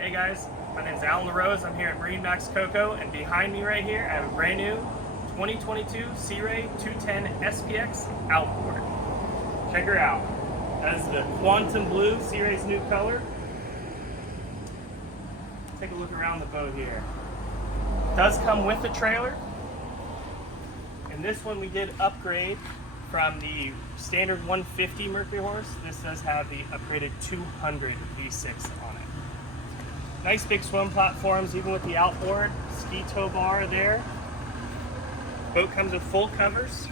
Hey guys, my name is Alan LaRose. I'm here at MarineMax Cocoa, and behind me right here I have a brand new 2022 Sea Ray 210 SPX Outboard. Check her out. That is the Quantum Blue, Sea Ray's new color. Take a look around the boat here. It does come with a trailer. And this one we did upgrade from the standard 150 Mercury horse. This does have the upgraded 200 V6 on it. Nice big swim platforms, even with the outboard. Ski tow bar there. Boat comes with full covers.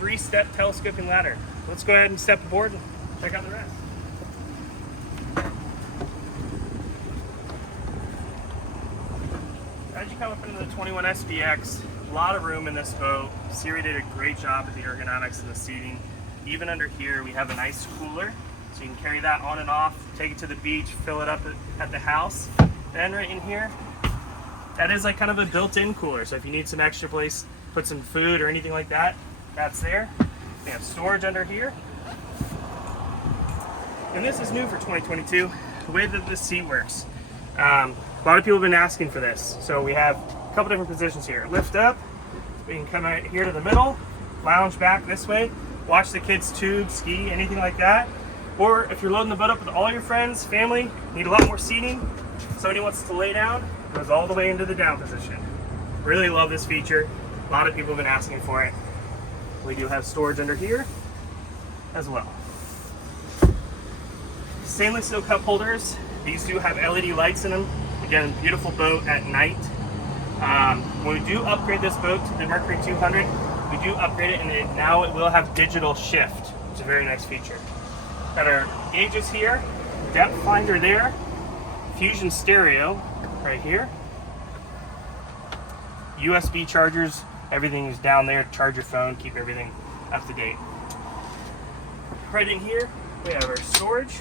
3-step telescoping ladder. Let's go ahead and step aboard and check out the rest. As you come up into the 21 SPX, a lot of room in this boat. Sea Ray did a great job with the ergonomics and the seating. Even under here, we have a nice cooler, so you can carry that on and off, take it to the beach, fill it up at the house. Then right in here, that is like kind of a built-in cooler, so if you need some extra place, put some food or anything like that, that's there. We have storage under here. And this is new for 2022, the way that this seat works. A lot of people have been asking for this. So we have a couple different positions here. Lift up, we can come out here to the middle, lounge back this way, watch the kids tube, ski, anything like that. Or if you're loading the boat up with all your friends, family, need a lot more seating, somebody wants to lay down, it goes all the way into the down position. Really love this feature. A lot of people have been asking for it. We do have storage under here as well. Stainless steel cup holders. These do have LED lights in them. Again, beautiful boat at night. When we do upgrade this boat to the Mercury 200, we do upgrade it, and now it will have digital shift, which is a very nice feature. Got our gauges here, depth finder there, Fusion stereo right here, USB chargers, everything is down there. Charge your phone, keep everything up to date. Right in here, we have our storage.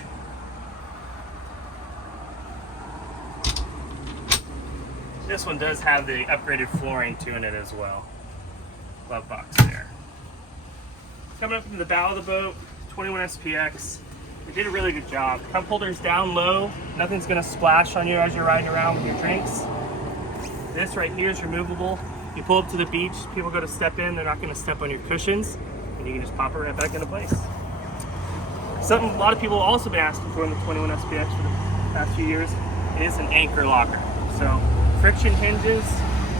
This one does have the upgraded flooring to it as well. Glove box there. Coming up from the bow of the boat, 21 SPX. They did a really good job. Cup holders down low. Nothing's gonna splash on you as you're riding around with your drinks. This right here is removable. You pull up to the beach, people go to step in, they're not gonna step on your cushions, and you can just pop it right back into place. Something a lot of people have also been asking for in the 21 SPX for the past few years is an anchor locker. So friction hinges,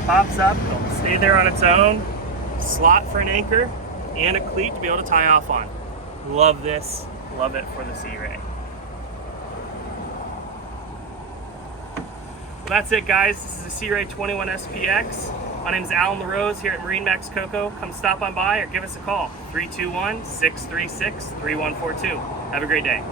pops up, it'll stay there on its own, slot for an anchor, and a cleat to be able to tie off on. Love this, love it for the Sea Ray. Well, that's it guys, this is the Sea Ray 21 SPX. My name is Alan LaRose here at MarineMax Cocoa. Come stop on by or give us a call, 321-636-3142. Have a great day.